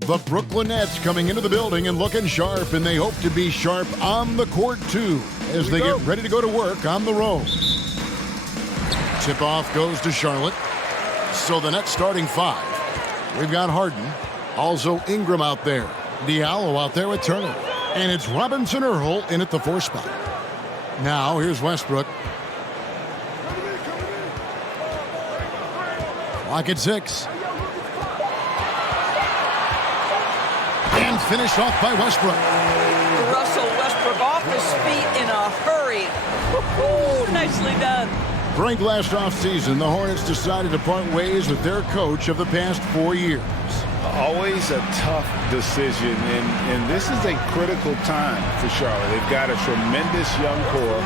The Brooklyn Nets coming into the building and looking sharp, and they hope to be sharp on the court, too, as they get ready to go to work on the road. Tip-off goes to Charlotte. So the Nets starting five. We've got Harden. Also Ingram out there. Diallo out there with Turner. And it's Robinson Earl in at the 4 spot. Now here's Westbrook. Clock at 6. And finished off by Westbrook. Russell Westbrook off his feet in a hurry. Woo-hoo, nicely done. During last offseason, the Hornets decided to part ways with their coach of the past 4 years. Always a tough decision, and this is a critical time for Charlotte. They've got a tremendous young core.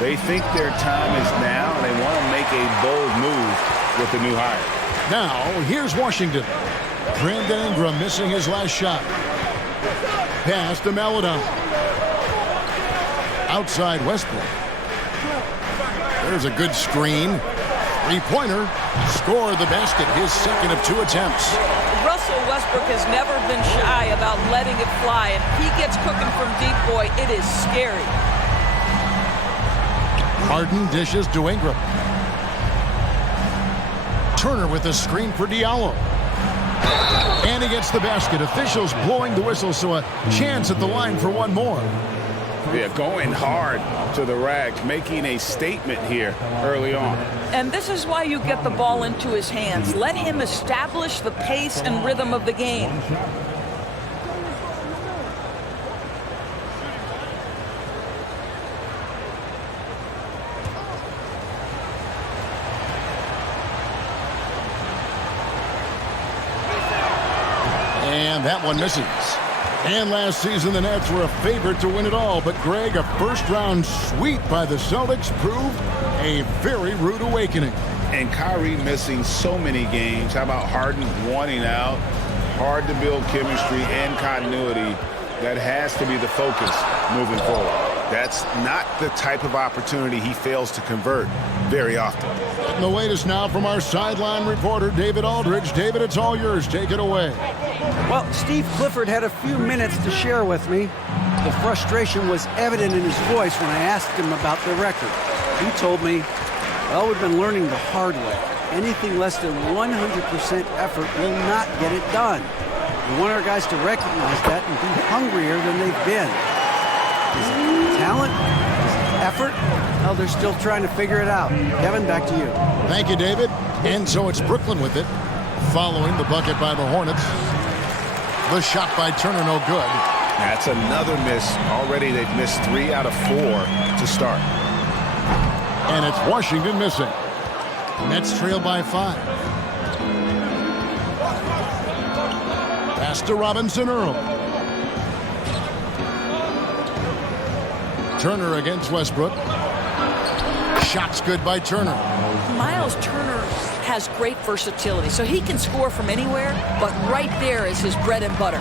They think their time is now, and they want to make a bold move with the new hire. Now, here's Washington. Brandon Ingram missing his last shot. Pass to Maledon. Outside Westbrook. There's a good screen. Three-pointer. Score the basket. His second of 2 attempts. Russell Westbrook has never been shy about letting it fly. And if he gets cooking from deep, boy, it is scary. Harden dishes to Ingram. Turner with a screen for Diallo. And he gets the basket. Officials blowing the whistle, so a chance at the line for one more. Yeah, going hard to the rack, making a statement here early on. And this is why you get the ball into his hands. Let him establish the pace and rhythm of the game. And that one misses. And last season, the Nets were a favorite to win it all. But, Greg, a first-round sweep by the Celtics proved a very rude awakening. And Kyrie missing so many games. How about Harden wanting out? Hard to build chemistry and continuity. That has to be the focus moving forward. That's not the type of opportunity he fails to convert very often. And the latest now from our sideline reporter, David Aldridge. David, it's all yours. Take it away. Well, Steve Clifford had a few minutes to share with me. The frustration was evident in his voice when I asked him about the record. He told me, well, we've been learning the hard way. Anything less than 100% effort will not get it done. We want our guys to recognize that and be hungrier than they've been. Is it talent? Is it effort? Well, they're still trying to figure it out. Kevin, back to you. Thank you, David. And so it's Brooklyn with it, following the bucket by the Hornets. The shot by Turner, no good. That's another miss. Already they've missed 3 out of 4 to start. And it's Washington missing. Nets trail by 5. Pass to Robinson Earl. Turner against Westbrook. Shot's good by Turner. Miles Turner has great versatility, so he can score from anywhere, but right there is his bread and butter.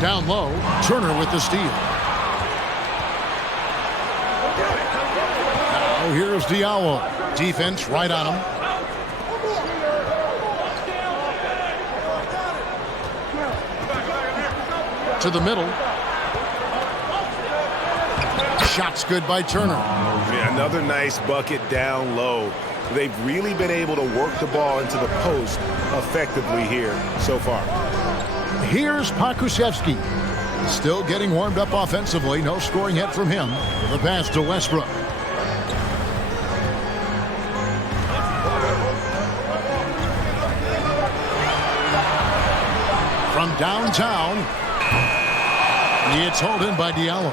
Down low, Turner with the steal. Now here's Diallo. Defense right on him. To the middle. Shot's good by Turner. Yeah, another nice bucket down low. They've really been able to work the ball into the post effectively here so far. Here's Pokusevski. Still getting warmed up offensively. No scoring yet from him. The pass to Westbrook. From downtown, it's hauled in by Diallo.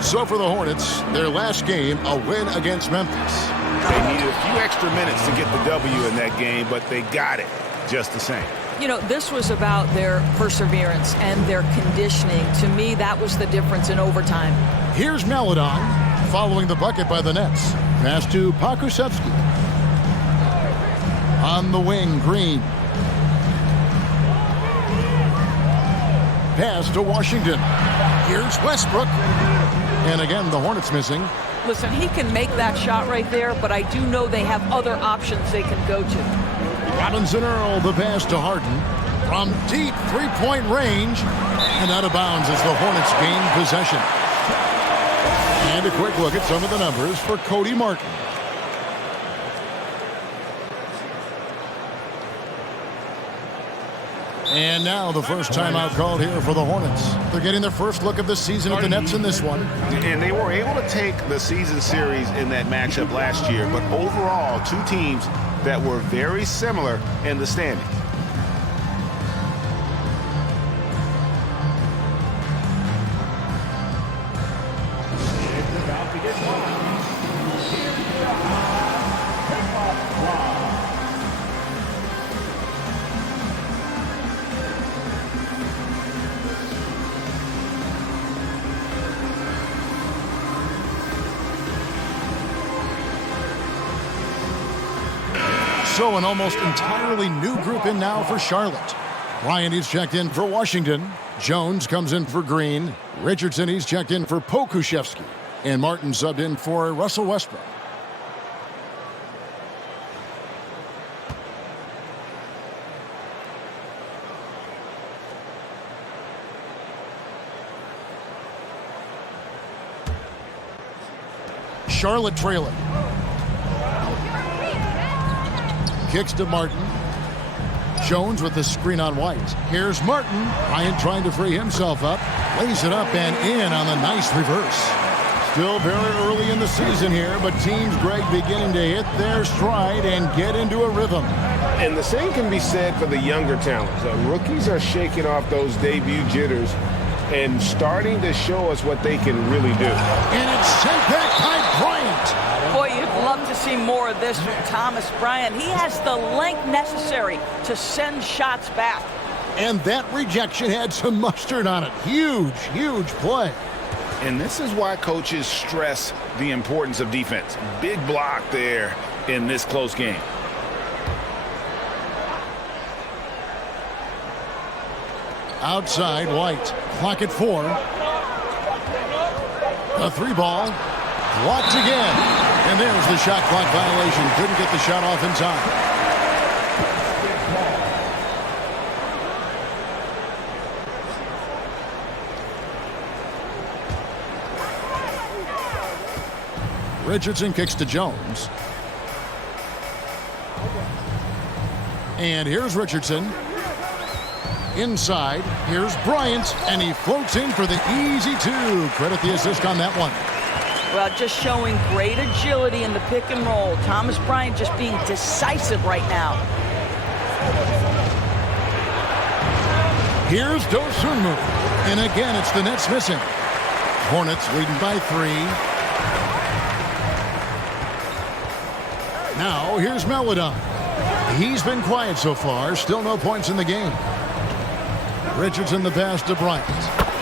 So for the Hornets, their last game, a win against Memphis. They needed a few extra minutes to get the W in that game, but they got it just the same. You know, this was about their perseverance and their conditioning. To me, that was the difference in overtime. Here's Maledon following the bucket by the Nets. Pass to Pokusevski. On the wing, Green. Pass to Washington. Here's Westbrook. And again, the Hornets missing. Listen, he can make that shot right there, but I do know they have other options they can go to. Robinson Earl, the pass to Harden. From deep three-point range. And out of bounds as the Hornets gain possession. And a quick look at some of the numbers for Cody Martin. And now the first timeout called here for the Hornets. They're getting their first look of the season at the Nets in this one. And they were able to take the season series in that matchup last year, but overall, two teams that were very similar in the standings. So an almost entirely new group in now for Charlotte. Bryant, he's checked in for Washington. Jones comes in for Green. Richardson, he's checked in for Pokusevski. And Martin subbed in for Russell Westbrook. Charlotte trailing. Kicks to Martin. Jones with the screen on White. Here's Martin. Bryant trying to free himself up. Lays it up and in on the nice reverse. Still very early in the season here, but teams, Greg, beginning to hit their stride and get into a rhythm. And the same can be said for the younger talents. Rookies are shaking off those debut jitters and starting to show us what they can really do. And it's sent back by Bryant. Boy, you'd love to see more of this from Thomas Bryant. He has the length necessary to send shots back. And that rejection had some mustard on it. Huge, huge play. And this is why coaches stress the importance of defense. Big block there in this close game. Outside, White. Clock at 4. A three ball. Blocked again. And there's the shot clock violation. Couldn't get the shot off in time. Richardson kicks to Jones. And here's Richardson. Inside, here's Bryant, and he floats in for the easy two. Credit the assist on that one. Well, just showing great agility in the pick and roll. Thomas Bryant just being decisive right now. Here's Dosunmu. And again, it's the Nets missing. Hornets leading by 3. Now, here's Melodon. He's been quiet so far. Still no points in the game. Richardson the pass to Bryant.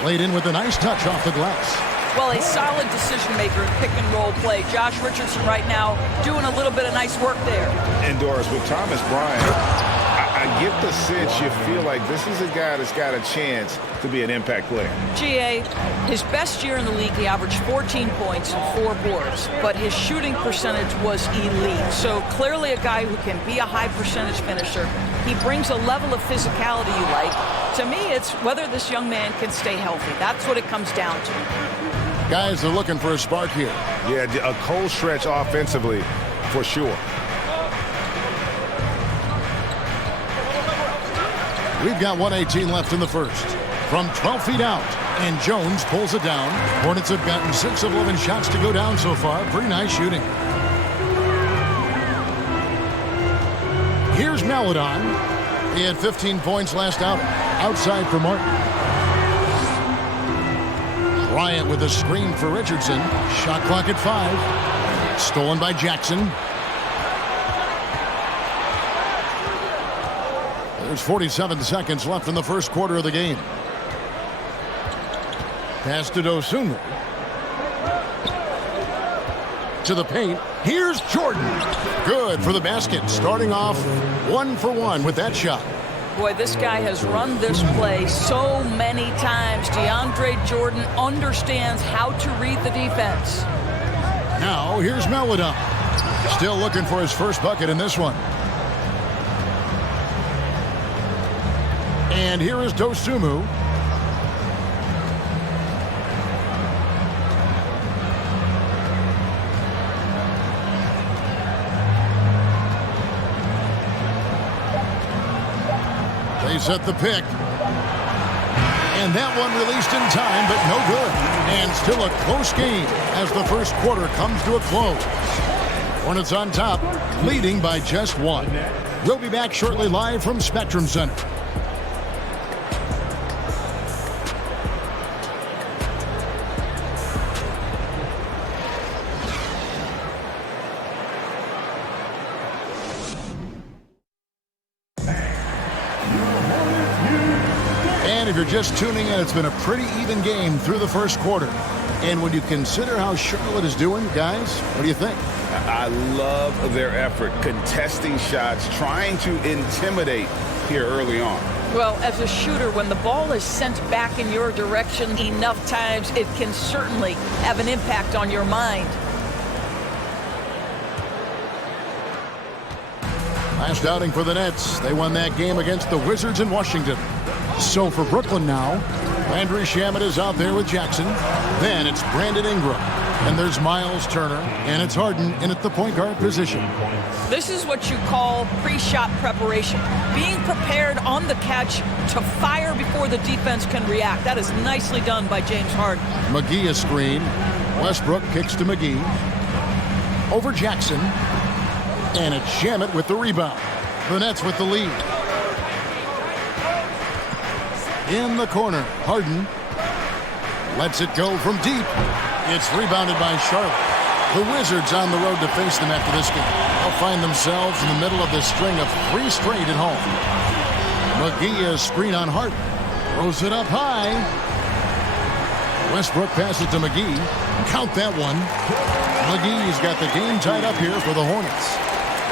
Laid in with a nice touch off the glass. Well, a solid decision maker in pick and roll play. Josh Richardson right now doing a little bit of nice work there. And Doris, with Thomas Bryant, I get the sense you feel like this is a guy that's got a chance to be an impact player. GA, his best year in the league, he averaged 14 points and 4 boards, but his shooting percentage was elite. So clearly a guy who can be a high percentage finisher. He brings a level of physicality you like. To me, it's whether this young man can stay healthy. That's what it comes down to. Guys are looking for a spark here. Yeah, a cold stretch offensively for sure. We've got 1:18 left in the first. From 12 feet out, and Jones pulls it down. Hornets have gotten 6 of 11 shots to go down so far. Pretty nice shooting. Here's Melodon. He had 15 points last out. Outside for Martin. Bryant with a screen for Richardson. Shot clock at 5. Stolen by Jackson. There's 47 seconds left in the first quarter of the game. Pass to Dosunmu. To the paint. Here's Jordan. Good for the basket. Starting off 1 for 1 with that shot. Boy, this guy has run this play so many times. DeAndre Jordan understands how to read the defense. Now, here's Melodon. Still looking for his first bucket in this one. And here is Dosunmu. They set the pick. And that one released in time, but no good. And still a close game as the first quarter comes to a close. Hornets on top, leading by just one. We'll be back shortly live from Spectrum Center. And if you're just tuning in, it's been a pretty even game through the first quarter. And when you consider how Charlotte is doing, guys, what do you think? I love their effort, contesting shots, trying to intimidate here early on. Well, as a shooter, when the ball is sent back in your direction enough times, it can certainly have an impact on your mind. Last outing for the Nets. They won that game against the Wizards in Washington. So for Brooklyn now, Landry Shamet is out there with Jackson. Then it's Brandon Ingram. And there's Miles Turner. And it's Harden in at the point guard position. This is what you call pre-shot preparation. Being prepared on the catch to fire before the defense can react. That is nicely done by James Harden. McGee a screen. Westbrook kicks to McGee. Over Jackson. And it's Shamet with the rebound. The Nets with the lead. In the corner, Harden lets it go from deep. It's rebounded by Charlotte. The Wizards on the road to face them after this game. They'll find themselves in the middle of this string of 3 straight at home. McGee a screen on Harden. Throws it up high. Westbrook passes to McGee. Count that one. McGee's got the game tied up here for the Hornets.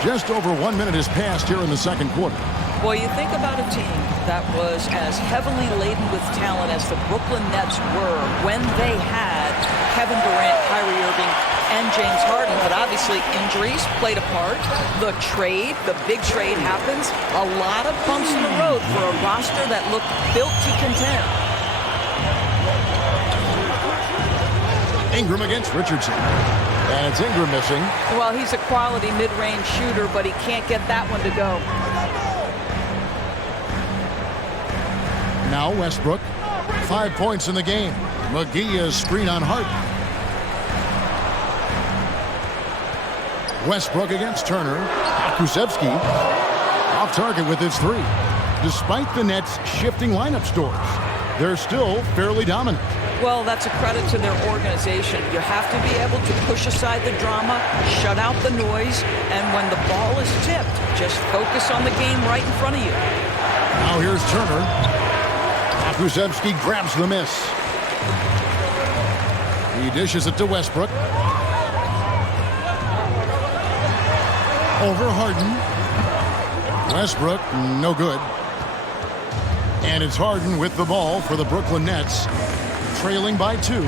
Just over 1 minute has passed here in the second quarter. Well, you think about a team that was as heavily laden with talent as the Brooklyn Nets were when they had Kevin Durant, Kyrie Irving, and James Harden. But obviously injuries played a part. The big trade happens. A lot of bumps in the road for a roster that looked built to contend. Ingram against Richardson. And it's Ingram missing. Well, he's a quality mid-range shooter, but he can't get that one to go. Now Westbrook, 5 points in the game. McGee is screen on Harden. Westbrook against Turner. Kulusevski off target with his 3. Despite the Nets' shifting lineup stores, they're still fairly dominant. Well, that's a credit to their organization. You have to be able to push aside the drama, shut out the noise, and when the ball is tipped, just focus on the game right in front of you. Now here's Turner. Kulusevski grabs the miss. He dishes it to Westbrook. Over Harden. Westbrook, no good. And it's Harden with the ball for the Brooklyn Nets, trailing by 2.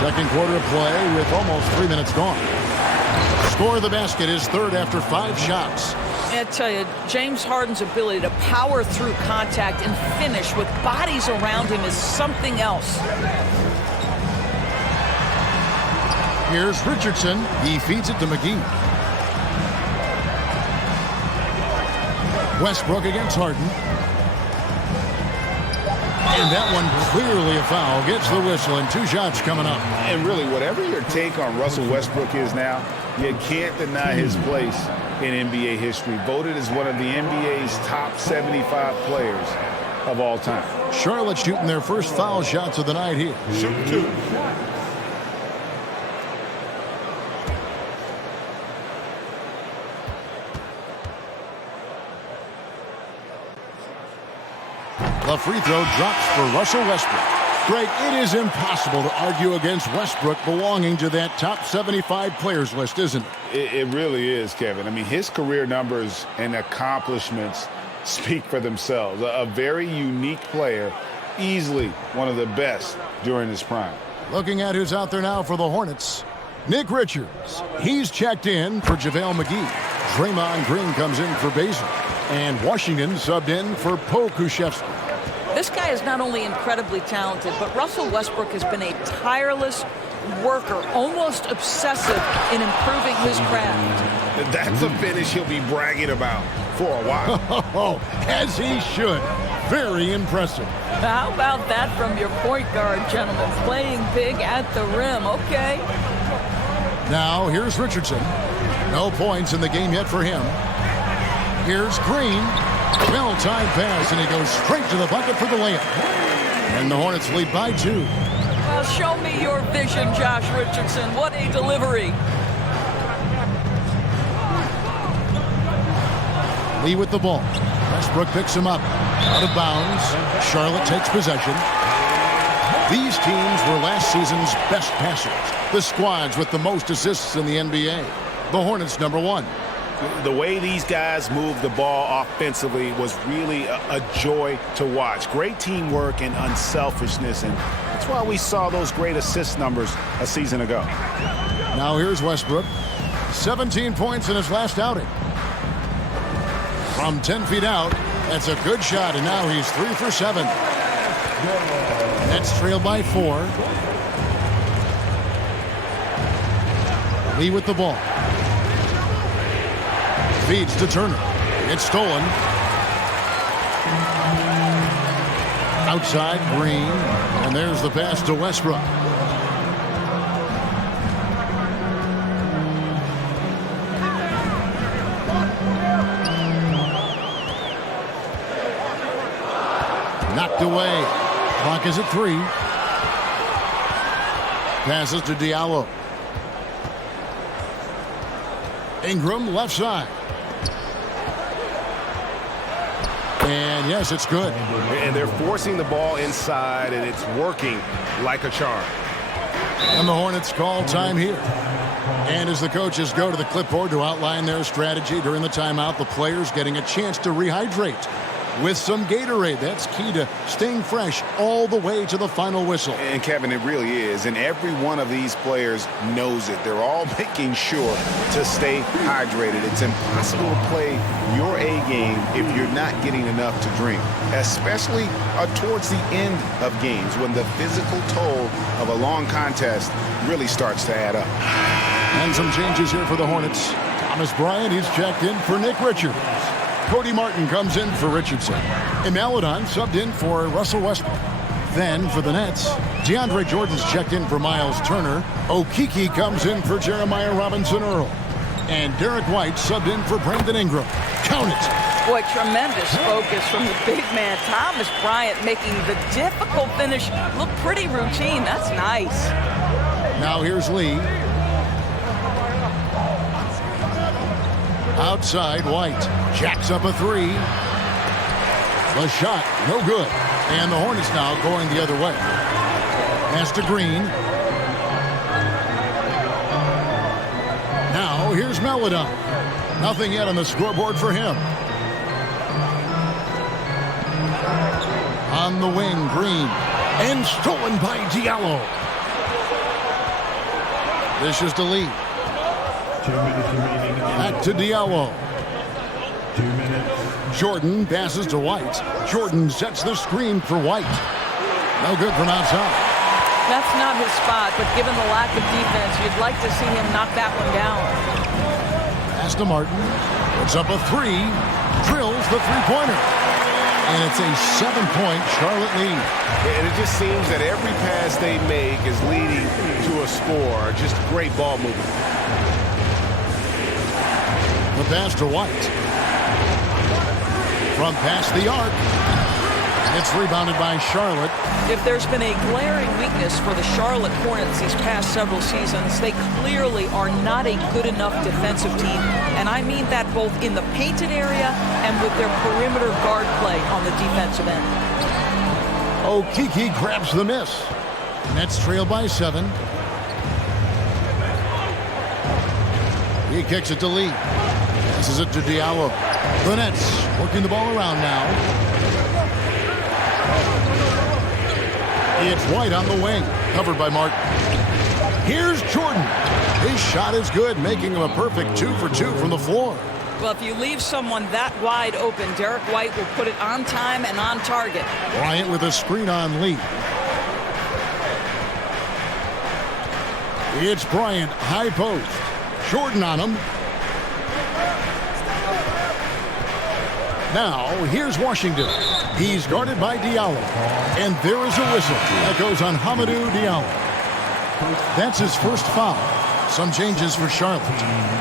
Second quarter of play with almost 3 minutes gone. Score of the basket is third after 5 shots. I tell you, James Harden's ability to power through contact and finish with bodies around him is something else. Here's Richardson. He feeds it to McGee. Westbrook against Harden. And that one clearly a foul. Gets the whistle and 2 shots coming up. And really, whatever your take on Russell Westbrook is now, you can't deny his place in NBA history. Voted as one of the NBA's top 75 players of all time. Charlotte shooting their first foul shots of the night here. Shoot 2. The free throw drops for Russell Westbrook. Greg, it is impossible to argue against Westbrook belonging to that top 75 players list, isn't it? It really is, Kevin. I mean, his career numbers and accomplishments speak for themselves. A very unique player, easily one of the best during his prime. Looking at who's out there now for the Hornets. Nick Richards. He's checked in for JaVale McGee. Draymond Green comes in for Basil. And Washington subbed in for Pokusevski. This guy is not only incredibly talented, but Russell Westbrook has been a tireless worker, almost obsessive in improving his craft. That's a finish he'll be bragging about for a while. Oh, as he should. Very impressive. How about that from your point guard, gentlemen? Playing big at the rim. Okay. Now, here's Richardson. No points in the game yet for him. Here's Green. Well-timed pass, and he goes straight to the bucket for the layup. And the Hornets lead by 2. Well, show me your vision, Josh Richardson. What a delivery. Lee with the ball. Westbrook picks him up. Out of bounds. Charlotte takes possession. These teams were last season's best passers. The squads with the most assists in the NBA. The Hornets #1. The way these guys move the ball offensively was really a joy to watch. Great teamwork and unselfishness, and that's why we saw those great assist numbers a season ago. Now here's Westbrook. 17 points in his last outing. From 10 feet out, that's a good shot, and now he's 3 for 7. Nets trailed by 4. Lee with the ball. Feeds to Turner. It's stolen. Outside, Green. And there's the pass to Westbrook. Knocked away. Clock is at 3. Passes to Diallo. Ingram left side. And yes, it's good. And they're forcing the ball inside, and it's working like a charm. And the Hornets call time here. And as the coaches go to the clipboard to outline their strategy during the timeout, the players getting a chance to rehydrate with some Gatorade. That's key to staying fresh all the way to the final whistle. And Kevin, it really is. And every one of these players knows it. They're all making sure to stay hydrated. It's impossible to play your A game if you're not getting enough to drink, especially towards the end of games when the physical toll of a long contest really starts to add up. And some changes here for the Hornets. Thomas Bryant, he's checked in for Nick Richards. Cody Martin comes in for Richardson. Imelodon subbed in for Russell Westbrook. Then for the Nets, DeAndre Jordan's checked in for Miles Turner. Okeke comes in for Jeremiah Robinson-Earl. And Derek White subbed in for Brandon Ingram. Count it. Boy, tremendous focus from the big man. Thomas Bryant making the difficult finish look pretty routine. That's nice. Now here's Lee. Outside, White jacks up a 3. The shot, no good. And the Hornets now going the other way. Pass to Green. Now here's Melodon. Nothing yet on the scoreboard for him. On the wing, Green. And stolen by Diallo. This is the lead. 2 minutes remaining. Back to Diallo. 2 minutes. Jordan passes to White. Jordan sets the screen for White. No good from outside. That's not his spot, but given the lack of defense, you'd like to see him knock that one down. Pass to Martin. Puts up a 3. Drills the three-pointer. And it's a 7-point Charlotte lead. And it just seems that every pass they make is leading to a score. Just great ball movement. The pass to White. From past the arc. It's rebounded by Charlotte. If there's been a glaring weakness for the Charlotte Hornets these past several seasons, they clearly are not a good enough defensive team. And I mean that both in the painted area and with their perimeter guard play on the defensive end. Okeke grabs the miss. Nets trail by 7. He kicks it to Lee. Passes it to Diallo. The Nets working the ball around now. It's White on the wing, covered by Martin. Here's Jordan. His shot is good, making him a perfect 2 for 2 from the floor. Well, if you leave someone that wide open, Derek White will put it on time and on target. Bryant with a screen on Lee. It's Bryant, high post. Jordan on him. Now, here's Washington. He's guarded by Diallo. And there is a whistle. That goes on Hamidou Diallo. That's his first foul. Some changes for Charlotte.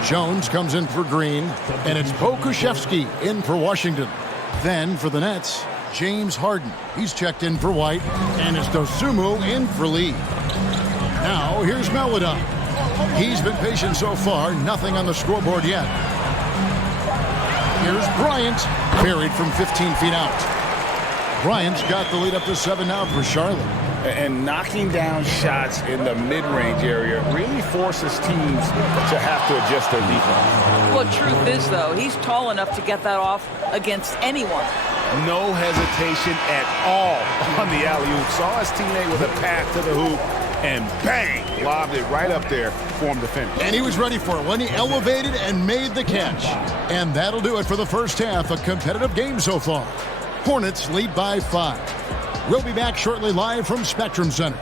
Jones comes in for Green. And it's Pokusevski in for Washington. Then for the Nets, James Harden. He's checked in for White. And it's Dosunmu in for Lee. Now, here's Maledon. He's been patient so far. Nothing on the scoreboard yet. Here's Bryant, buried from 15 feet out. Bryant's got the lead up to 7 now for Charlotte. And knocking down shots in the mid-range area really forces teams to have to adjust their defense. Well, truth is, though, he's tall enough to get that off against anyone. No hesitation at all on the alley-oop. Saw his teammate with a pass to the hoop, and bang, lobbed it right up there for him to finish. And he was ready for it when he elevated and made the catch. And that'll do it for the first half. A competitive game so far. Hornets lead by 5. We'll be back shortly live from Spectrum Center.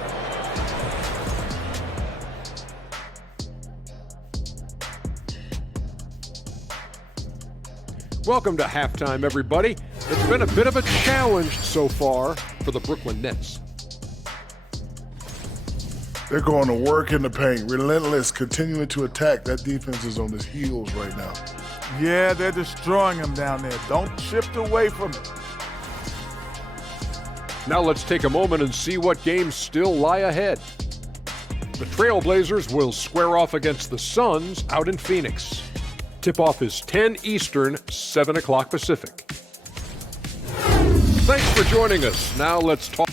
Welcome to halftime, everybody. It's been a bit of a challenge so far for the Brooklyn Nets. They're going to work in the paint, relentless, continuing to attack. That defense is on his heels right now. Yeah, they're destroying him down there. Don't shift away from it. Now let's take a moment and see what games still lie ahead. The Trailblazers will square off against the Suns out in Phoenix. Tip-off is 10 Eastern, 7 o'clock Pacific. Thanks for joining us. Now let's talk.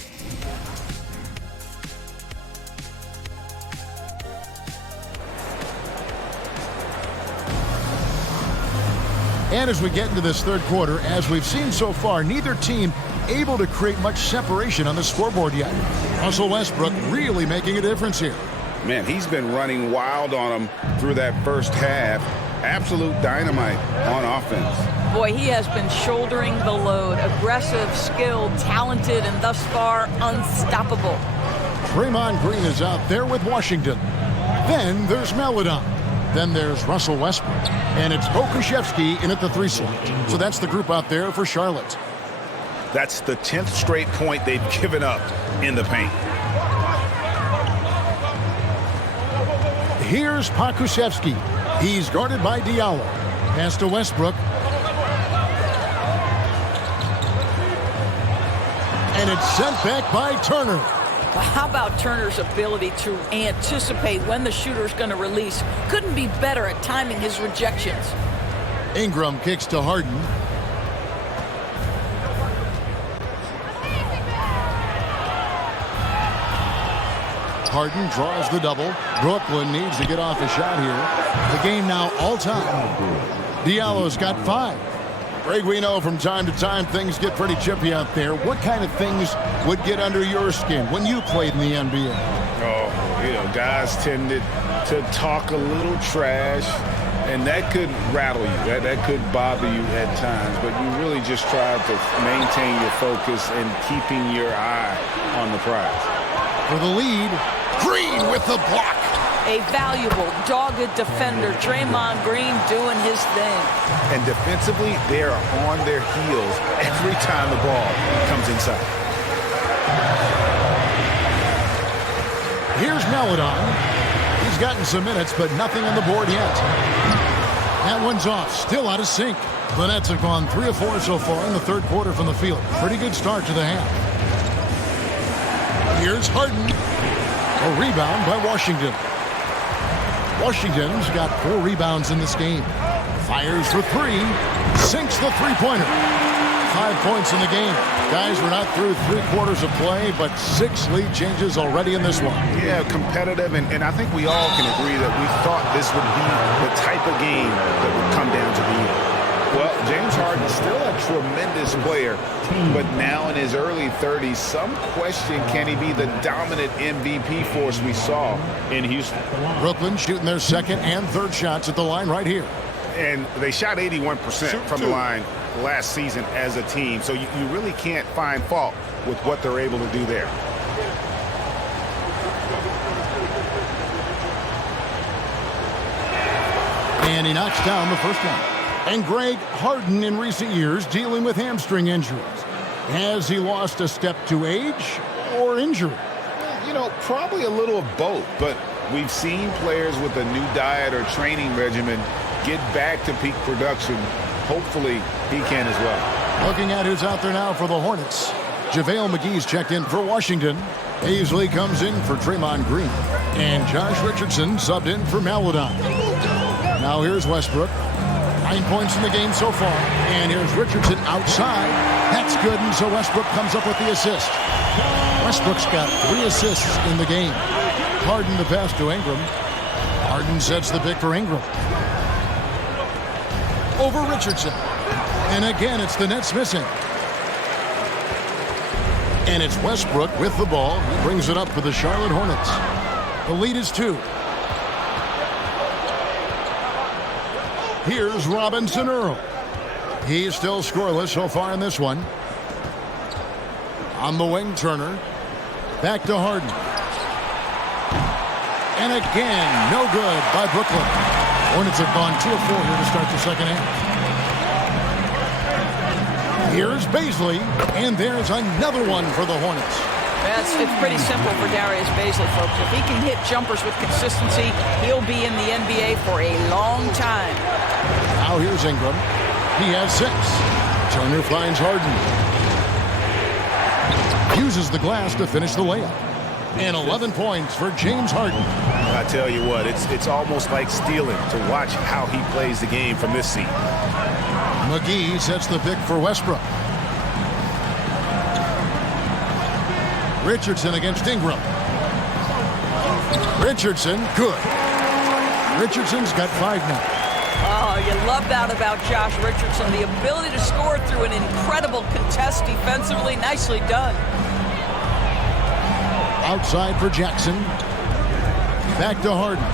And as we get into this third quarter, as we've seen so far, neither team able to create much separation on the scoreboard yet. Russell Westbrook really making a difference here. Man, he's been running wild on him through that first half. Absolute dynamite on offense. Boy, he has been shouldering the load. Aggressive, skilled, talented, and thus far unstoppable. Draymond Green is out there with Washington. Then there's Maledon. Then there's Russell Westbrook. And it's Pokusevski in at the 3 slot. So that's the group out there for Charlotte. That's the 10th straight point they've given up in the paint. Here's Pokusevski. He's guarded by Diallo. Pass to Westbrook. And it's sent back by Turner. How about Turner's ability to anticipate when the shooter's going to release? Couldn't be better at timing his rejections. Ingram kicks to Harden. Harden draws the double. Brooklyn needs to get off a shot here. The game now all time. Diallo's got 5. Greg, we know from time to time things get pretty chippy out there. What kind of things would get under your skin when you played in the NBA? Oh, guys tended to talk a little trash, and that could rattle you. That could bother you at times, but you really just try to maintain your focus and keeping your eye on the prize. For the lead, Green with the block. A valuable, dogged defender, Draymond Green doing his thing. And defensively, they are on their heels every time the ball comes inside. Here's Maledon. He's gotten some minutes, but nothing on the board yet. That one's off, still out of sync. The Nets have gone 3 of 4 so far in the third quarter from the field. Pretty good start to the half. Here's Harden. A rebound by Washington. Washington's got 4 rebounds in this game. Fires for 3. Sinks the three-pointer. 5 points in the game. Guys, we're not through 3 quarters of play, but 6 lead changes already in this one. Yeah, competitive, and I think we all can agree that we thought this would be the type of game that would come down to the end. Well, James Harden still a tremendous player, but now in his early 30s, some question, can he be the dominant MVP force we saw in Houston? Brooklyn shooting their second and third shots at the line right here. And they shot 81% from the line last season as a team. So you really can't find fault with what they're able to do there. And he knocks down the first one. And Greg Harden in recent years dealing with hamstring injuries. Has he lost a step to age or injury? You know, probably a little of both, but we've seen players with a new diet or training regimen get back to peak production. Hopefully, he can as well. Looking at who's out there now for the Hornets. JaVale McGee's checked in for Washington. Paisley comes in for Draymond Green. And Josh Richardson subbed in for Maledon. Now here's Westbrook. 9 points in the game so far. And here's Richardson outside. That's good, and so Westbrook comes up with the assist. Westbrook's got 3 assists in the game. Harden the pass to Ingram. Harden sets the pick for Ingram. Over Richardson. And again, it's the Nets missing. And it's Westbrook with the ball. He brings it up for the Charlotte Hornets. The lead is 2. Here's Robinson Earl. He's still scoreless so far in this one. On the wing, Turner. Back to Harden. And again, no good by Brooklyn. Hornets have gone 2 of 4 here to start the second half. Here's Paisley, and there's another one for the Hornets. It's pretty simple for Darius Paisley, folks. If he can hit jumpers with consistency, he'll be in the NBA for a long time. Now here's Ingram. He has 6. Turner finds Harden. Uses the glass to finish the layup. And 11 points for James Harden. I tell you what, it's almost like stealing to watch how he plays the game from this seat. McGee sets the pick for Westbrook. Richardson against Ingram. Richardson, good. Richardson's got 5 now. Oh, you love that about Josh Richardson. The ability to score through an incredible contest defensively. Nicely done. Outside for Jackson. Back to Harden.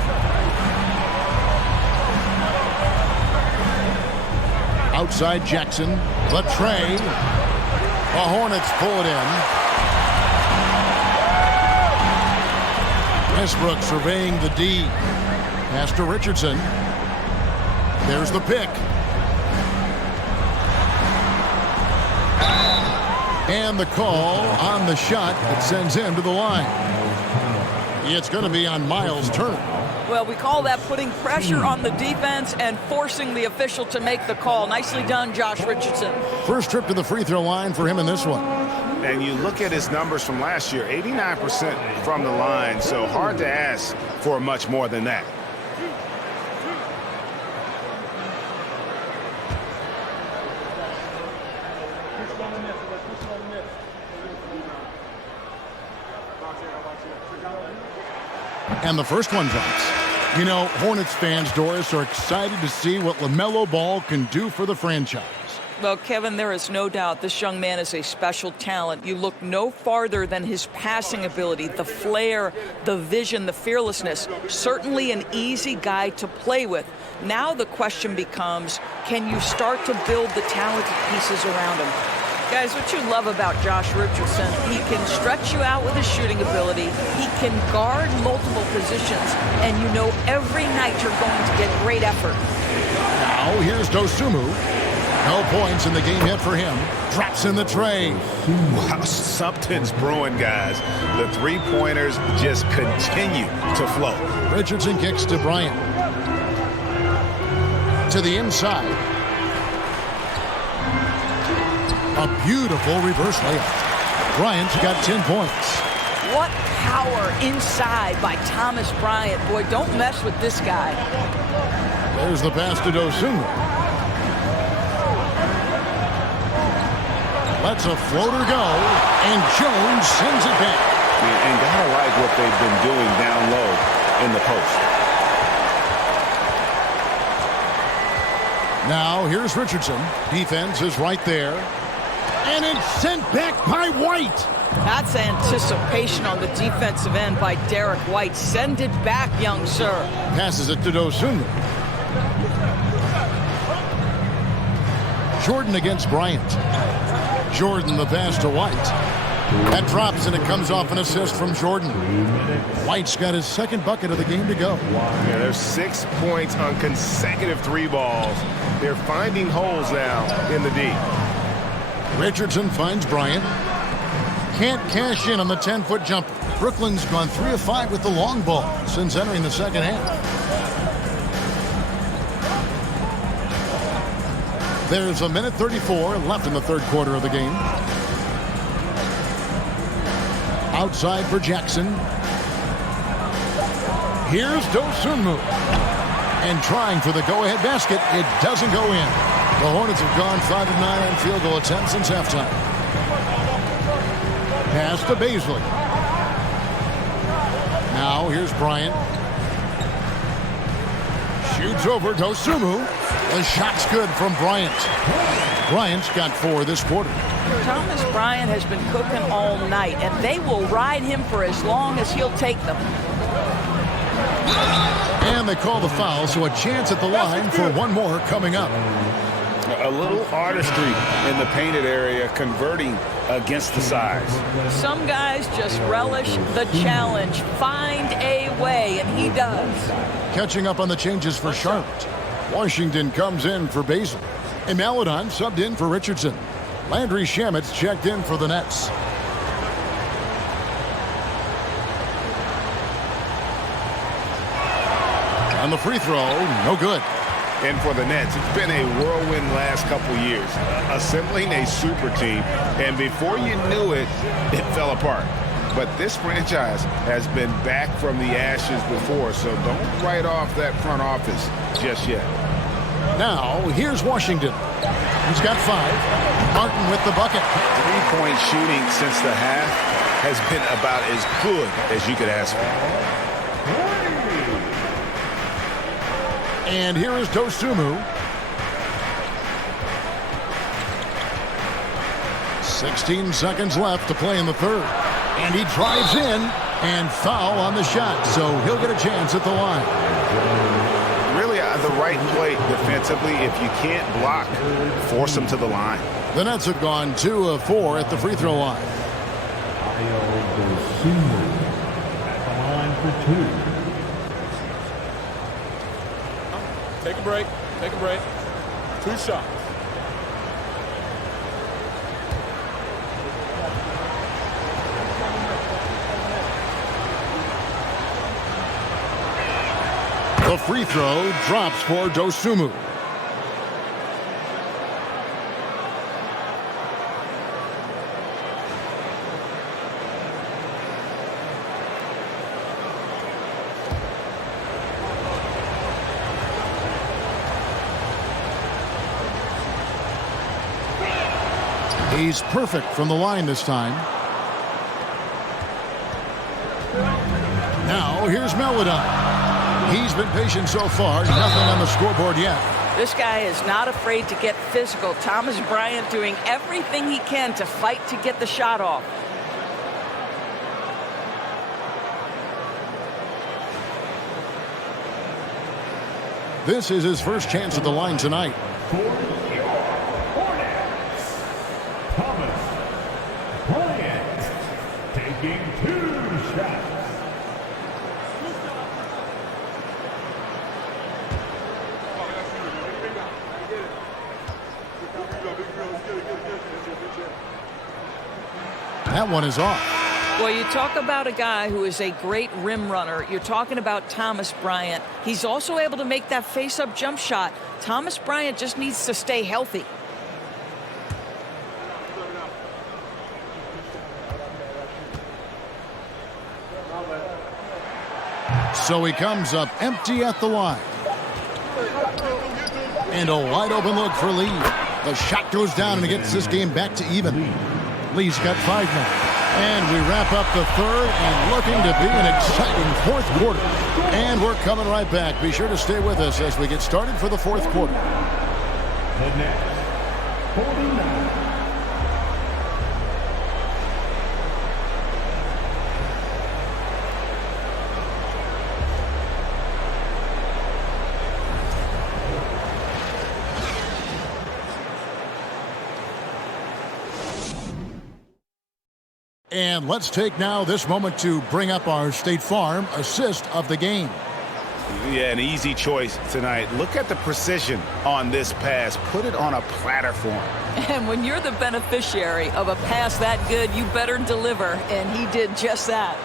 Outside Jackson. The tray. The Hornets pull it in. Westbrook surveying the D. Pass to Richardson. There's the pick. And the call on the shot that sends him to the line. It's going to be on Miles Turner. Well, we call that putting pressure on the defense and forcing the official to make the call. Nicely done, Josh Richardson. First trip to the free throw line for him in this one. And you look at his numbers from last year, 89% from the line, so hard to ask for much more than that. And the first one drops. You know, Hornets fans, Doris, are excited to see what LaMelo Ball can do for the franchise. Well, Kevin, there is no doubt this young man is a special talent. You look no farther than his passing ability, the flair, the vision, the fearlessness. Certainly an easy guy to play with. Now the question becomes, can you start to build the talented pieces around him? Guys, what you love about Josh Richardson, he can stretch you out with his shooting ability. He can guard multiple positions, and you know every night you're going to get great effort. Now here's Dosunmu. No points in the game yet for him. Drops in the tray. Wow, something's brewing, guys. The three-pointers just continue to flow. Richardson kicks to Bryant. To the inside. A beautiful reverse layup. Bryant's got 10 points. What power inside by Thomas Bryant. Boy, don't mess with this guy. There's the pass to Dosunmu. Lets a floater go, and Jones sends it back. And gotta like what they've been doing down low in the post. Now here's Richardson. Defense is right there. And it's sent back by White. That's anticipation on the defensive end by Derek White. Send it back, young sir. Passes it to Dosunmu. Jordan against Bryant. Jordan the pass to White. That drops and it comes off an assist from Jordan. White's got his second bucket of the game to go. Yeah, there's 6 points on consecutive 3 balls. They're finding holes now in the D. Richardson finds Bryant. Can't cash in on the 10-foot jumper. Brooklyn's gone 3 of 5 with the long ball since entering the second half. There's a minute 34 left in the third quarter of the game. Outside for Jackson. Here's Dosunmu. And trying for the go-ahead basket. It doesn't go in. The Hornets have gone 5 of 9 on field goal attempts since halftime. Pass to Baisley. Now here's Bryant. Shoots over Dosunmu. The shot's good from Bryant. Bryant's got 4 this quarter. Thomas Bryant has been cooking all night, and they will ride him for as long as he'll take them. And they call the foul, so a chance at the line for one more coming up. A little artistry in the painted area, converting against the size. Some guys just relish the challenge. Find a way, and he does. Catching up on the changes for Charlotte. Washington comes in for Baisley. And Maladon subbed in for Richardson. Landry Shamit's checked in for the Nets. On the free throw, no good. And for the Nets, it's been a whirlwind last couple years, assembling a super team, and before you knew it, it fell apart. But this franchise has been back from the ashes before, so don't write off that front office just yet. Now, here's Washington. He's got 5. Martin with the bucket. 3-point shooting since the half has been about as good as you could ask for. And here is Dosunmu. 16 seconds left to play in the third. And he drives in and foul on the shot, so he'll get a chance at the line. Really the right play defensively. If you can't block, force him to the line. The Nets have gone 2 of 4 at the free throw line. Dosunmu at the line for 2. Take a break. Take a break. 2 shots. The free throw drops for Dosunmu. He's perfect from the line this time. Now here's Maladon. He's been patient so far. Nothing on the scoreboard yet. This guy is not afraid to get physical. Thomas Bryant doing everything he can to fight to get the shot off. This is his first chance at the line tonight. Thomas Bryant taking 2 shots. That one is off. Well, you talk about a guy who is a great rim runner. You're talking about Thomas Bryant. He's also able to make that face-up jump shot. Thomas Bryant just needs to stay healthy. So he comes up empty at the line. And a wide open look for Lee. The shot goes down and it gets this game back to even. Lee's got 5 now. And we wrap up the third and looking to be an exciting fourth quarter. And we're coming right back. Be sure to stay with us as we get started for the fourth quarter. The Nets 49. And let's take now this moment to bring up our State Farm assist of the game. Yeah, an easy choice tonight. Look at the precision on this pass. Put it on a platter for him. And when you're the beneficiary of a pass that good, you better deliver, and he did just that.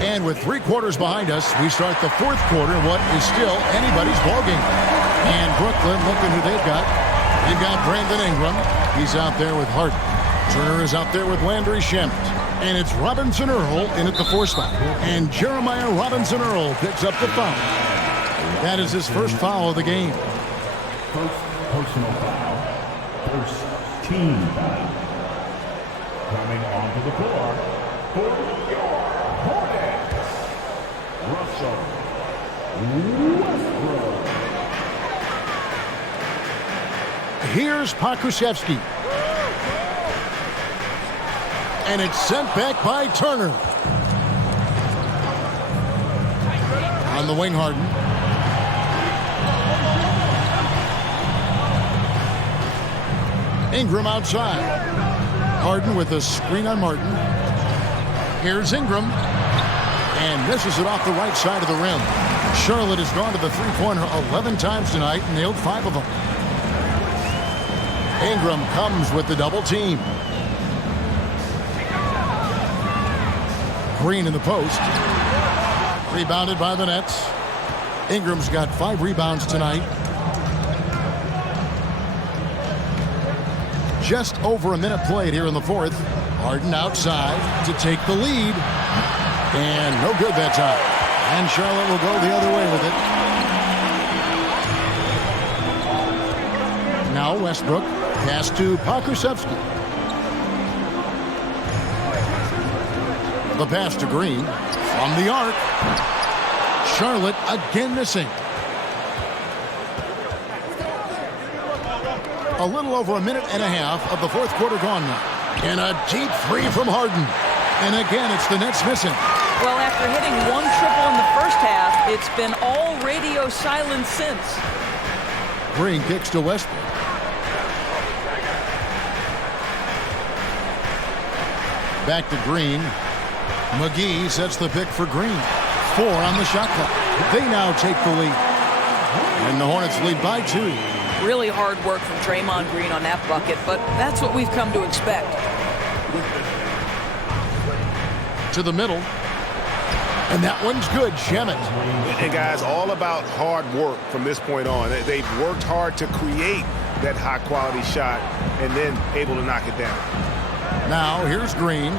And with 3 quarters behind us, we start the 4th quarter in what is still anybody's ballgame. And Brooklyn, looking who they've got. They've got Brandon Ingram. He's out there with Harden. Turner is out there with Landry Shamet. And it's Robinson Earl in at the 4 spot. And Jeremiah Robinson Earl picks up the foul. That is his first foul of the game. First personal foul. First team foul. Coming onto the floor for your Hornets, Russell Westbrook. Here's Pokusevski. And it's sent back by Turner. On the wing, Harden. Ingram outside. Harden with a screen on Martin. Here's Ingram. And misses it off the right side of the rim. Charlotte has gone to the three-pointer 11 times tonight and nailed 5 of them. Ingram comes with the double team. Green in the post. Rebounded by the Nets. Ingram's got 5 rebounds tonight. Just over a minute played here in the 4th. Harden outside to take the lead. And no good that time. And Charlotte will go the other way with it. Now Westbrook. Pass to Pokusevski. The pass to Green. From the arc. Charlotte again missing. A little over a minute and a half of the 4th quarter gone now. And a deep 3 from Harden. And again, it's the Nets missing. Well, after hitting 1 triple in the first half, it's been all radio silence since. Green kicks to Westbrook. Back to Green. McGee sets the pick for Green. 4 on the shot clock. They now take the lead. And the Hornets lead by 2. Really hard work from Draymond Green on that bucket, but that's what we've come to expect. To the middle. And that one's good. Shamet. And guys, all about hard work from this point on. They've worked hard to create that high-quality shot and then able to knock it down. Now, here's Green.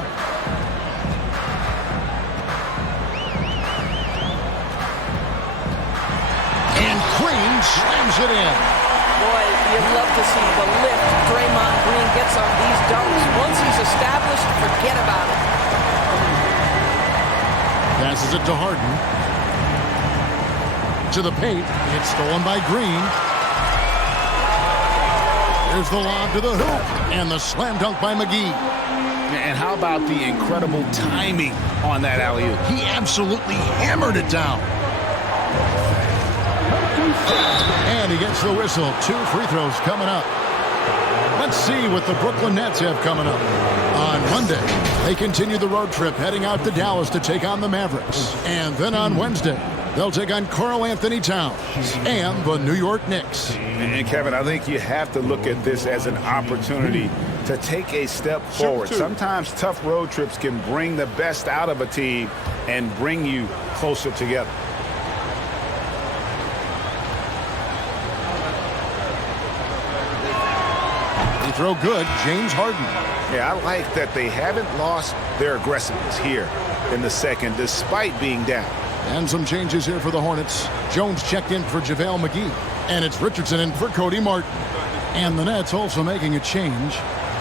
And Green slams it in. Boy, you'd love to see the lift Draymond Green gets on these dunks. Once he's established, forget about it. Passes it to Harden. To the paint. It's stolen by Green. There's the lob to the hoop. And the slam dunk by McGee. And how about the incredible timing on that alley-oop? He absolutely hammered it down. And he gets the whistle. 2 free throws coming up. Let's see what the Brooklyn Nets have coming up. On Monday, they continue the road trip heading out to Dallas to take on the Mavericks. And then on Wednesday, they'll take on Karl Anthony Towns and the New York Knicks. And Kevin, I think you have to look at this as an opportunity to take a step forward. Sometimes tough road trips can bring the best out of a team and bring you closer together. Throw good, James Harden. Yeah, I like that they haven't lost their aggressiveness here in the second, despite being down. And some changes here for the Hornets. Jones checked in for JaVale McGee. And it's Richardson in for Cody Martin. And the Nets also making a change.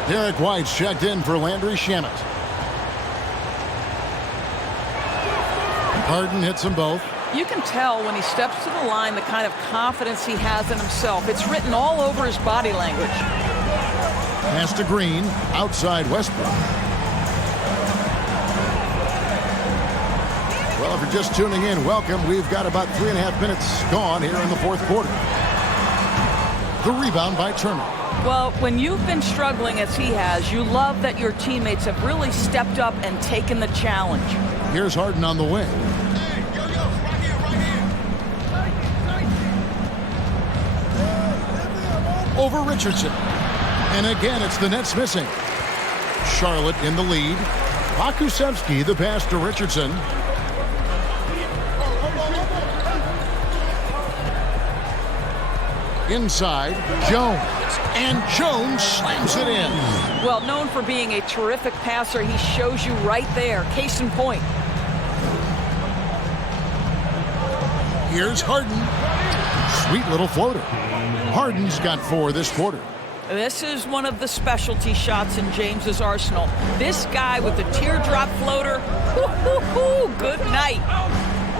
Derek White's checked in for Landry Shamet. Harden hits them both. You can tell when he steps to the line the kind of confidence he has in himself. It's written all over his body language. Pass to Green, outside Westbrook. Well, if you're just tuning in, welcome. We've got about 3.5 minutes gone here in the 4th quarter. The rebound by Turner. Well, when you've been struggling as he has, you love that your teammates have really stepped up and taken the challenge. Here's Harden on the wing. Over Richardson. And again, it's the Nets missing. Charlotte in the lead. Pokusevski, the pass to Richardson. Inside, Jones. And Jones slams it in. Well, known for being a terrific passer, he shows you right there. Case in point. Here's Harden. Sweet little floater. Harden's got 4 this quarter. This is one of the specialty shots in James's arsenal. This guy with the teardrop floater. Good night.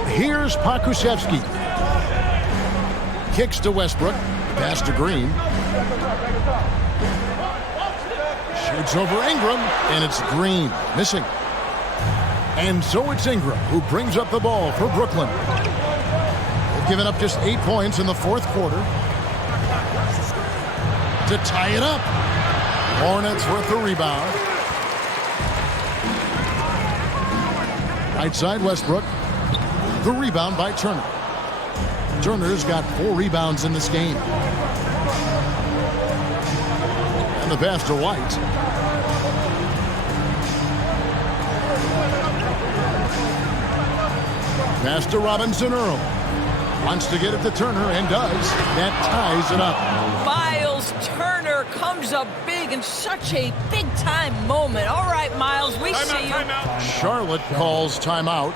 Here's Pokusevski. Kicks to Westbrook. Pass to Green. Shoots over Ingram, and it's Green missing. And so it's Ingram who brings up the ball for Brooklyn. They've given up just 8 points in the fourth quarter. To tie it up. Hornets with the rebound. Right side, Westbrook. The rebound by Turner. Turner's got 4 rebounds in this game. And the pass to White. Pass to Robinson Earl. Wants to get it to Turner and does. That ties it up. Miles Turner comes up big in such a big-time moment. All right, Miles, we see you. Charlotte calls timeout.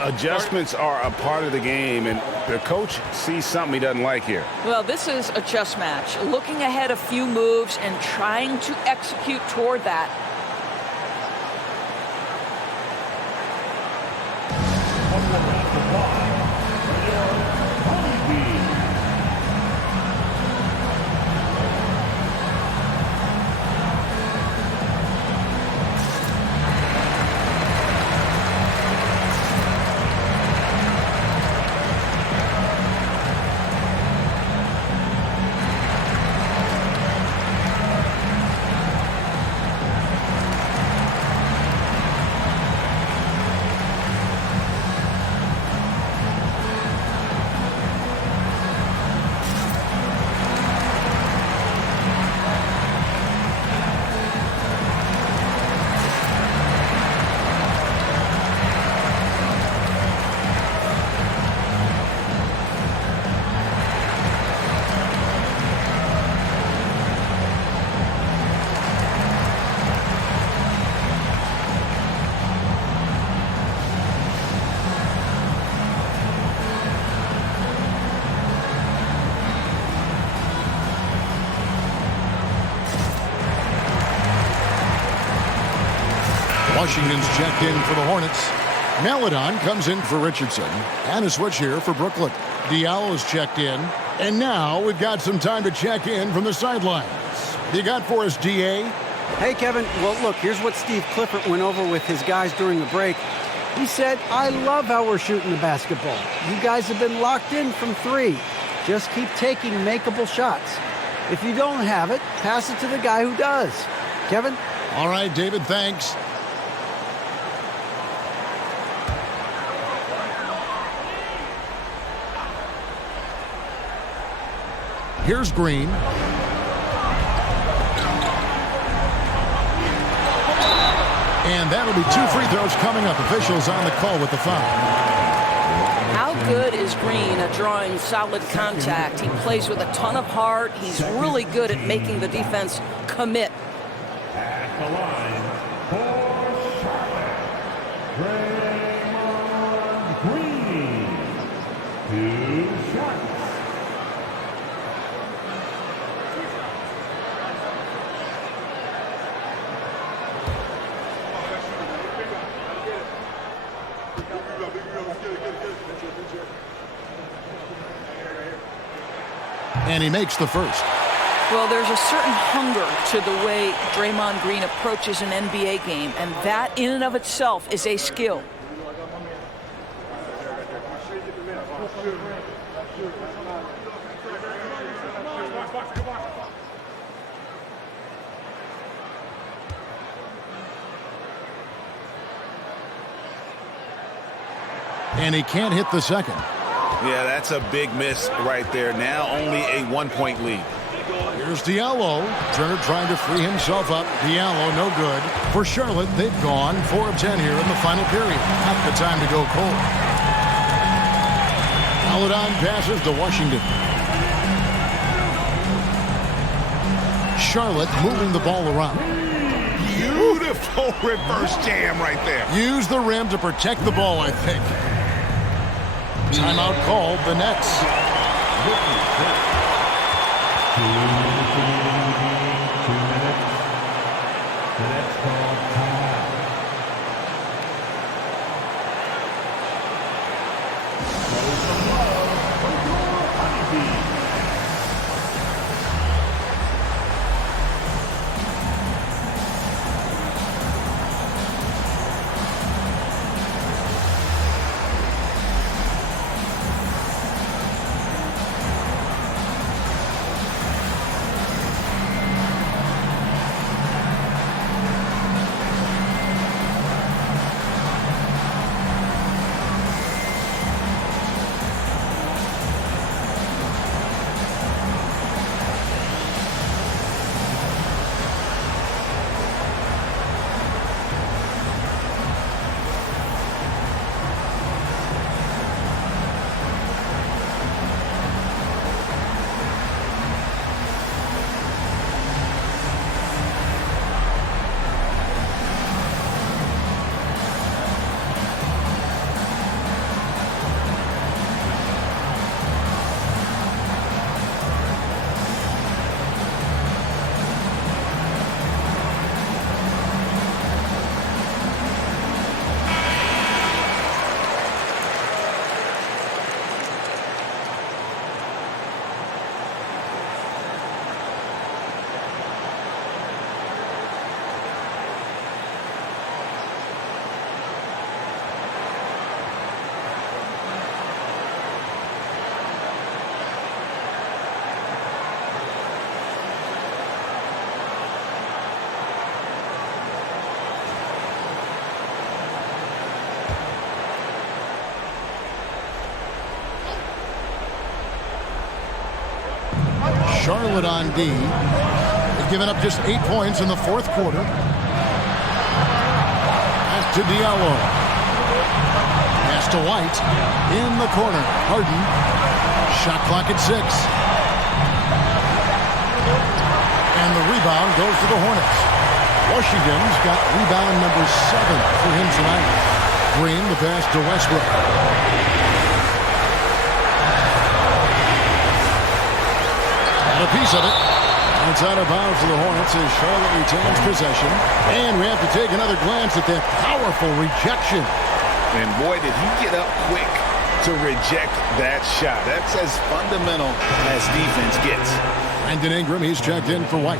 Adjustments are a part of the game, and the coach sees something he doesn't like here. Well, this is a chess match. Looking ahead a few moves and trying to execute toward that. Washington's checked in for the Hornets. Maledon comes in for Richardson. And a switch here for Brooklyn. Diallo's checked in. And now we've got some time to check in from the sidelines. You got for us, DA? Hey, Kevin. Well, look, here's what Steve Clifford went over with his guys during the break. He said, I love how we're shooting the basketball. You guys have been locked in from 3. Just keep taking makeable shots. If you don't have it, pass it to the guy who does. Kevin? All right, David, thanks. Here's Green. And that'll be 2 free throws coming up. Officials on the call with the foul. How good is Green at drawing solid contact? He plays with a ton of heart. He's really good at making the defense commit. At the line for Charlotte, Draymond Green. 2 shots. And he makes the first. Well, there's a certain hunger to the way Draymond Green approaches an NBA game, and that in and of itself is a skill. And he can't hit the second. Yeah, that's a big miss right there. Now only a 1-point lead. Here's Diallo. Turner trying to free himself up. Diallo, no good. For Charlotte, they've gone 4 of 10 here in the final period. Not the time to go cold. Maledon passes to Washington. Charlotte moving the ball around. Beautiful reverse jam right there. Use the rim to protect the ball, I think. Timeout called, the Nets. The Nets call time. Show some love for your honeybees. Charlotte on D. They've given up just 8 points in the fourth quarter. Pass to Diallo. Pass to White. In the corner. Harden. Shot clock at 6. And the rebound goes to the Hornets. Washington's got rebound number 7 for him tonight. Green, the pass to Westbrook. A piece of it. It's out of bounds to the Hornets as Charlotte retains possession. And we have to take another glance at that powerful rejection. And boy, did he get up quick to reject that shot. That's as fundamental as defense gets. Brandon Ingram, he's checked in for White.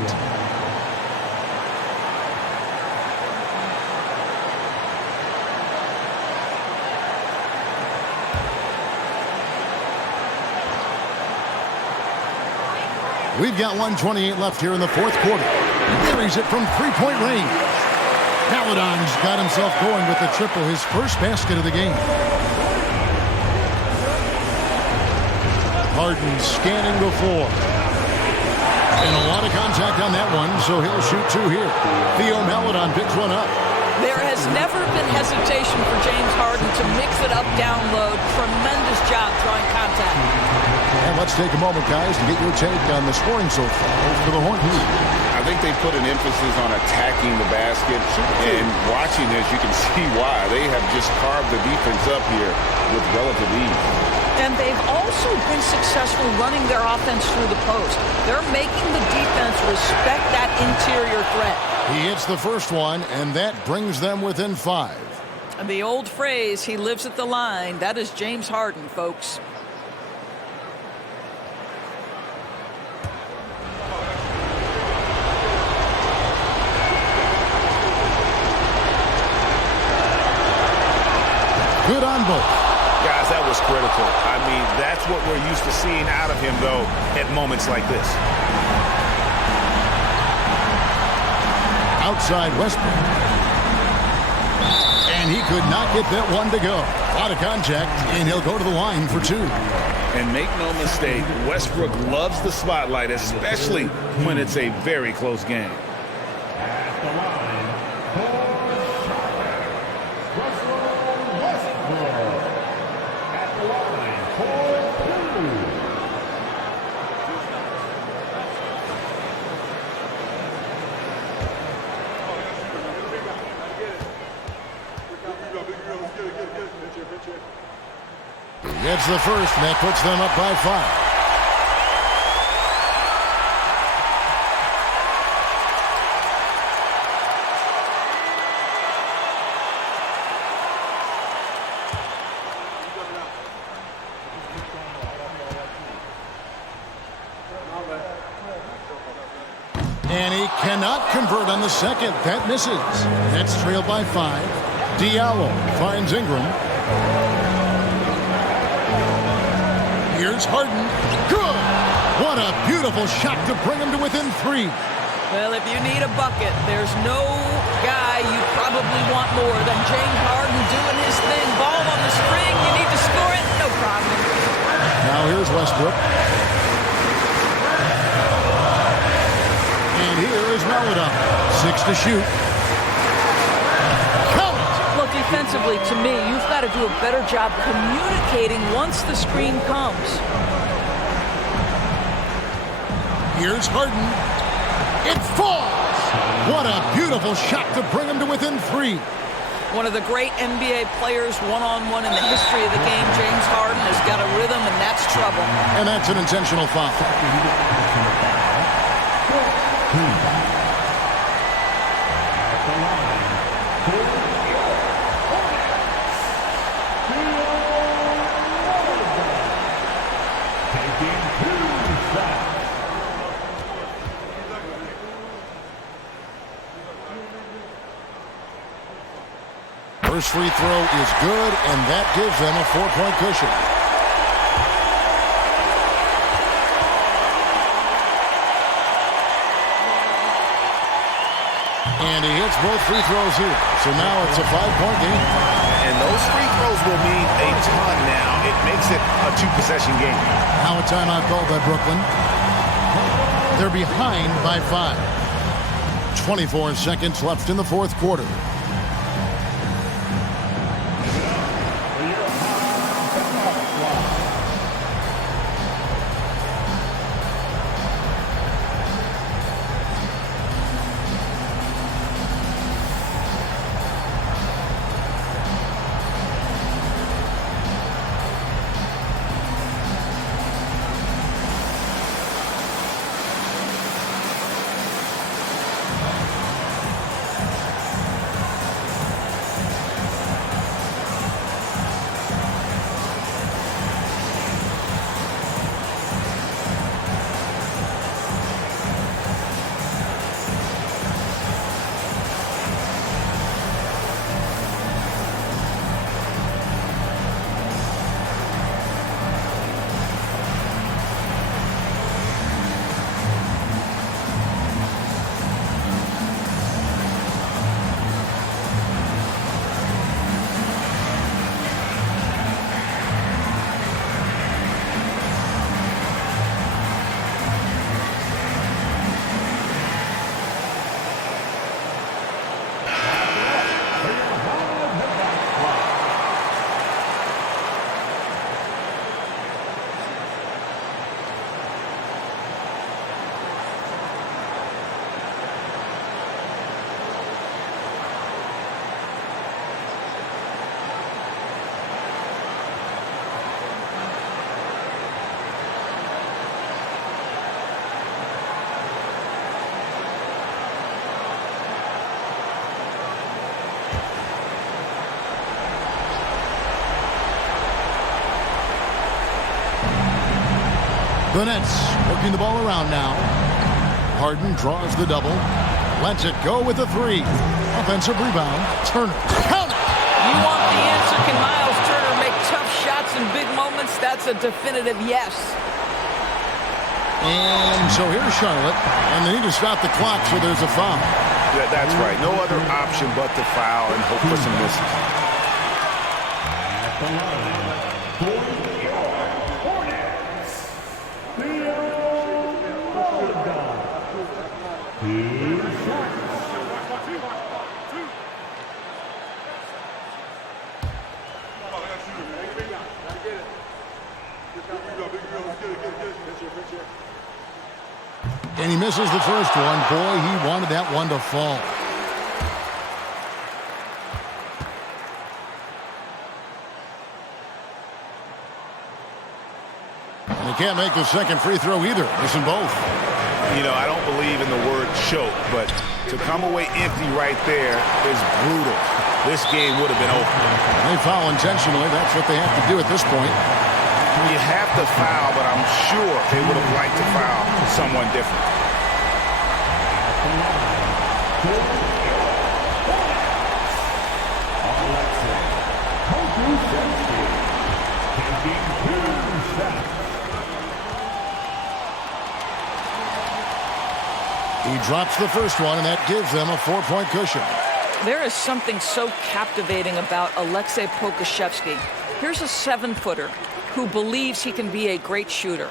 We've got 1:28 left here in the fourth quarter. He buries it from three-point range. Maledon's got himself going with the triple, his first basket of the game. Harden scanning the floor. And a lot of contact on that one, so he'll shoot 2 here. Theo Maledon picks one up. There has never been hesitation for James Harden to mix it up down low. Tremendous job drawing contact. And let's take a moment, guys, to get your take on the scoring so far for the Hornets. I think they put an emphasis on attacking the basket. And watching this, you can see why. They have just carved the defense up here with relative ease. And they've also been successful running their offense through the post. They're making the defense respect that interior threat. He hits the first one, and that brings them within 5. And the old phrase, he lives at the line, that is James Harden, folks. Good on both. Guys, that was critical. I mean, that's what we're used to seeing out of him, though, at moments like this. Outside Westbrook. And he could not get that one to go. Out of contact, and he'll go to the line for 2. And make no mistake, Westbrook loves the spotlight, especially when it's a very close game. At the line, 4 shots. Russell Westbrook. At the line, 4-2. Gets the first, and that puts them up by 5. And he cannot convert on the second. That misses. Nets trailed by 5. Diallo finds Ingram. Here's Harden. Good! What a beautiful shot to bring him to within 3. Well, if you need a bucket, there's no guy you probably want more than James Harden doing his thing. Ball on the string, you need to score it, no problem. Now here's Westbrook. And here is Maladon. 6 to shoot. Look, defensively, to me, you've got to do a better job communicating once the screen comes. Here's Harden. It falls! What a beautiful shot to bring him to within 3. One of the great NBA players one-on-one in the history of the game, James Harden, has got a rhythm, and that's trouble. And that's an intentional foul. First free throw is good, and that gives them a 4-point cushion. And he hits both free throws here. So now it's a 5-point game. And those free throws will mean a ton now. It makes it a 2-possession game. Now a timeout called by Brooklyn. They're behind by 5. 24 seconds left in the fourth quarter. The Nets working the ball around now. Harden draws the double. Lets it go with a 3. Offensive rebound. Turner. Count it! You want the answer. Can Miles Turner make tough shots in big moments? That's a definitive yes. And so here's Charlotte, and they need to stop the clock, so there's a foul. That's right. No other option but to foul and hope for some misses. And he misses the first one. Boy, he wanted that one to fall. And he can't make the second free throw either. Missing both. You know, I don't believe in the word choke, but to come away empty right there is brutal. This game would have been over. They foul intentionally. That's what they have to do at this point. You have to foul, but I'm sure they would have liked to foul someone different. He drops the first one, and that gives them a 4-point cushion. There is something so captivating about Aleksej Pokusevski. Here's a 7-footer who believes he can be a great shooter.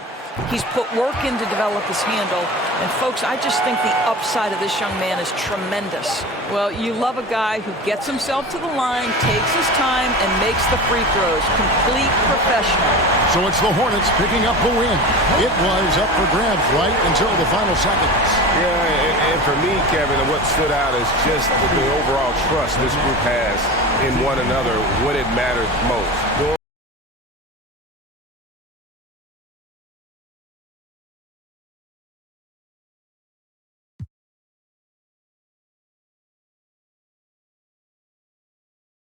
He's put work in to develop his handle, and folks, I just think the upside of this young man is tremendous. Well, you love a guy who gets himself to the line, takes his time, and makes the free throws. Complete professional. So it's the Hornets picking up the win. It was up for grabs right until the final seconds. Yeah, and for me, Kevin, what stood out is just the overall trust this group has in one another when it matters most.